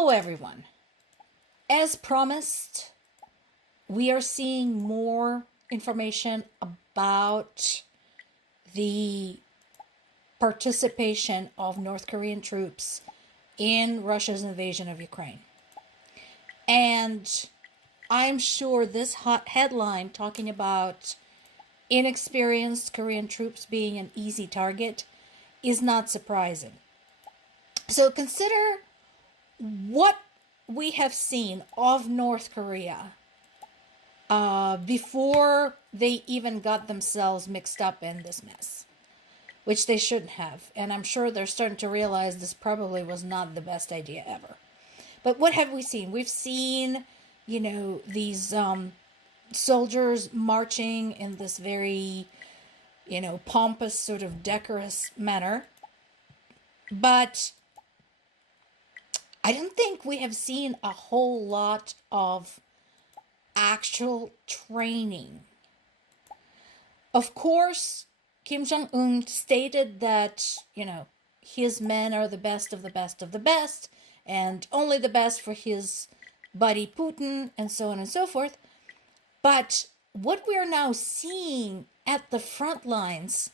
Hello, everyone. As promised, we are seeing more information about the participation of North Korean troops in Russia's invasion of Ukraine. And I'm sure this hot headline talking about inexperienced Korean troops being an easy target is not surprising. So consider what we have seen of North Korea before they even got themselves mixed up in this mess, which they shouldn't have. And I'm sure they're starting to realize this probably was not the best idea ever. But what have we seen? We've seen, these soldiers marching in this very, pompous, sort of decorous manner. But I don't think we have seen a whole lot of actual training. Of course, Kim Jong-un stated that, his men are the best of the best of the best, and only the best for his buddy Putin, and so on and so forth. But what we are now seeing at the front lines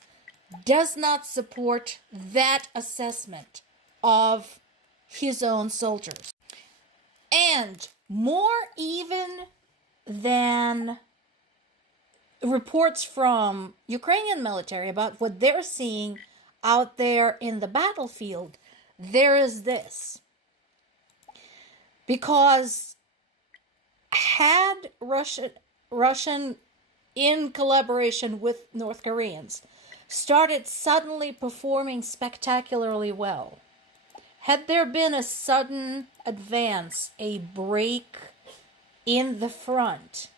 does not support that assessment of his own soldiers. And more even than reports from Ukrainian military about what they're seeing out there in the battlefield, there is this. Because had Russian in collaboration with North Koreans started suddenly performing spectacularly well, had there been a sudden advance, a break in the front,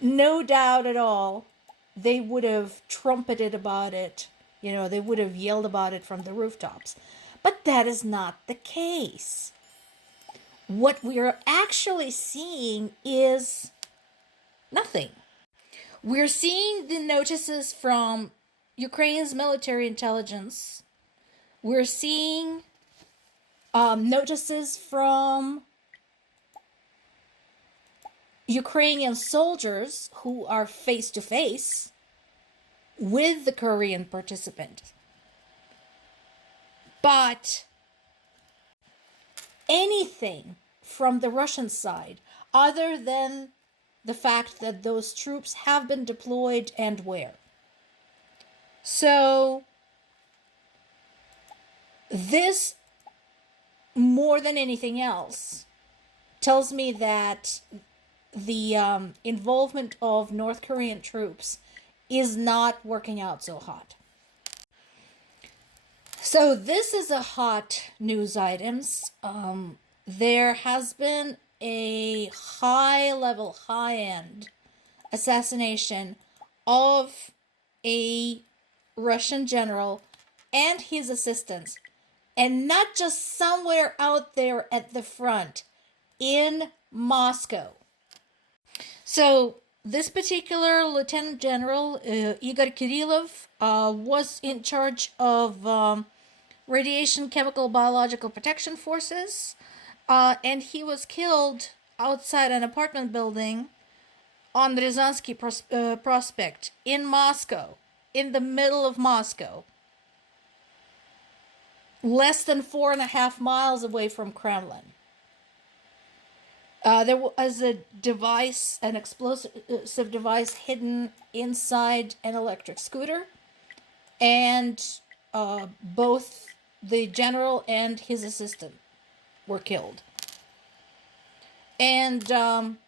no doubt at all, they would have trumpeted about it. They would have yelled about it from the rooftops. But that is not the case. What we are actually seeing is nothing. We're seeing the notices from Ukraine's military intelligence. We're seeing notices from Ukrainian soldiers who are face to face with the Korean participant. But anything from the Russian side, other than the fact that those troops have been deployed and where. So this, more than anything else, tells me that the involvement of North Korean troops is not working out so hot. So this is a hot news items. There has been a high-level, high-end assassination of a Russian general and his assistants. And not just somewhere out there at the front, in Moscow. So this particular Lieutenant General, Igor Kirillov, was in charge of Radiation, Chemical, Biological Protection Forces, and he was killed outside an apartment building on Ryazansky Prospect in Moscow, in the middle of Moscow, less than 4.5 miles away from Kremlin. There was a device, an explosive device hidden inside an electric scooter, and both the general and his assistant were killed. And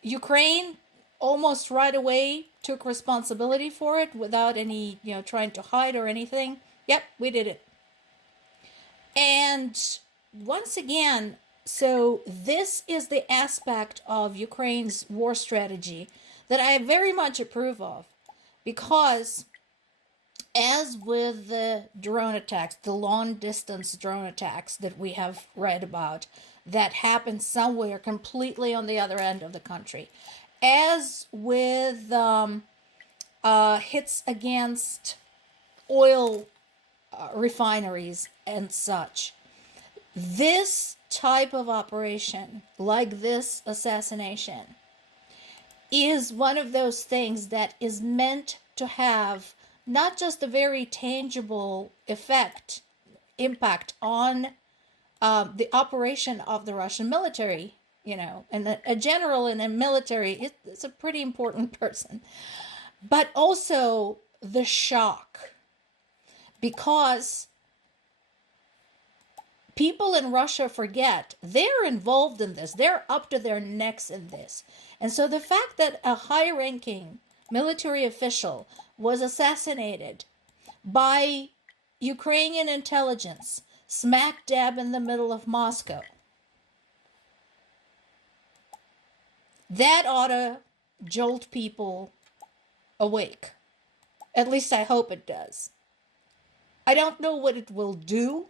Ukraine almost right away took responsibility for it without any, trying to hide or anything. Yep, we did it. And once again, so this is the aspect of Ukraine's war strategy that I very much approve of, because as with the drone attacks, the long-distance drone attacks that we have read about, that happen somewhere completely on the other end of the country, as with hits against oil refineries and such, this type of operation, like this assassination, is one of those things that is meant to have not just a very tangible impact on the operation of the Russian military, and a general in a military is a pretty important person, but also the shock, because people in Russia forget they're involved in this. They're up to their necks in this. And so the fact that a high-ranking military official was assassinated by Ukrainian intelligence smack dab in the middle of Moscow, that ought to jolt people awake. At least I hope it does. I don't know what it will do.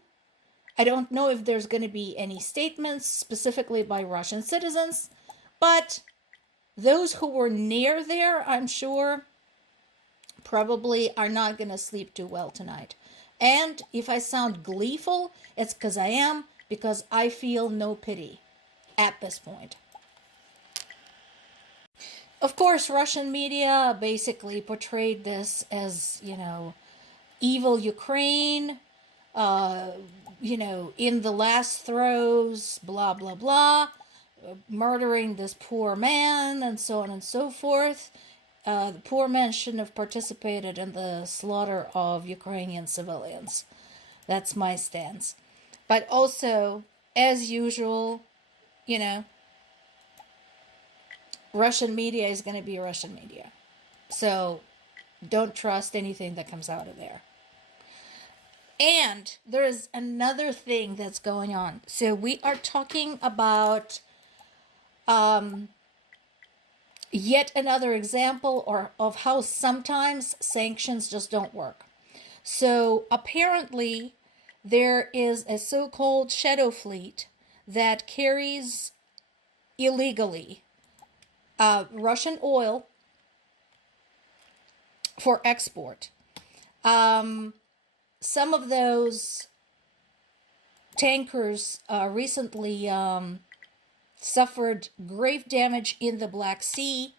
I don't know if there's going to be any statements specifically by Russian citizens, but those who were near there, I'm sure, probably are not going to sleep too well tonight. And if I sound gleeful, it's because I am, because I feel no pity at this point. Of course, Russian media basically portrayed this as, evil Ukraine, in the last throes, blah, blah, blah, murdering this poor man, and so on and so forth. The poor man shouldn't have participated in the slaughter of Ukrainian civilians. That's my stance. But also, as usual, Russian media is going to be Russian media. So don't trust anything that comes out of there. And there is another thing that's going on. So we are talking about yet another example of how sometimes sanctions just don't work. So apparently there is a so-called shadow fleet that carries illegally Russian oil for export. Some of those tankers recently suffered grave damage in the Black Sea.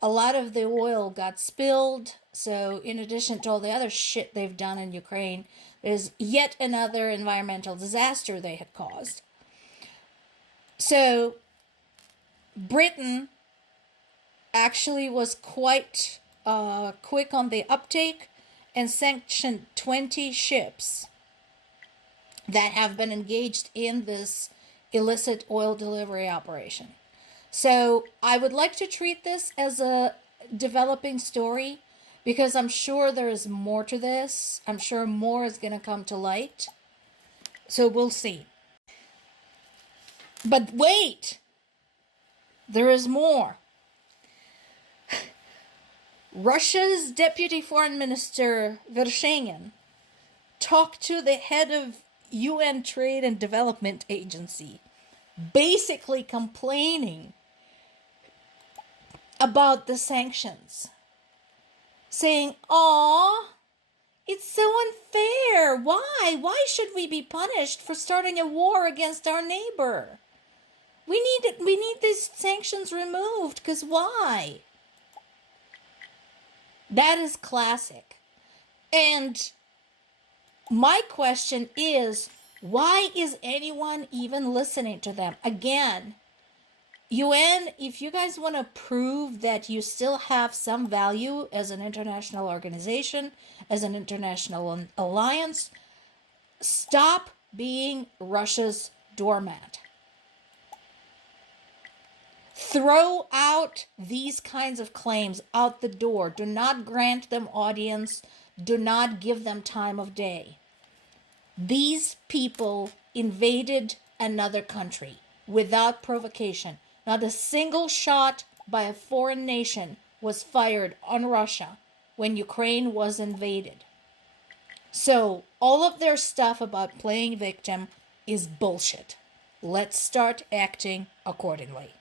A lot of the oil got spilled. So in addition to all the other shit they've done in Ukraine, there's yet another environmental disaster they had caused. So Britain actually was quite quick on the uptake and sanctioned 20 ships that have been engaged in this illicit oil delivery operation. So I would like to treat this as a developing story, because I'm sure there is more to this. I'm sure more is going to come to light. So we'll see. But wait! There is more. Russia's Deputy Foreign Minister Vershenyan talked to the head of UN Trade and Development Agency, basically complaining about the sanctions, saying, "Aw, it's so unfair. Why should we be punished for starting a war against our neighbor? We need these sanctions removed, because why?" That is classic. And my question is, why is anyone even listening to them? Again, UN, if you guys want to prove that you still have some value as an international organization, as an international alliance, stop being Russia's doormat. Throw out these kinds of claims out the door. Do not grant them audience. Do not give them time of day. These people invaded another country without provocation. Not a single shot by a foreign nation was fired on Russia when Ukraine was invaded. So all of their stuff about playing victim is bullshit. Let's start acting accordingly.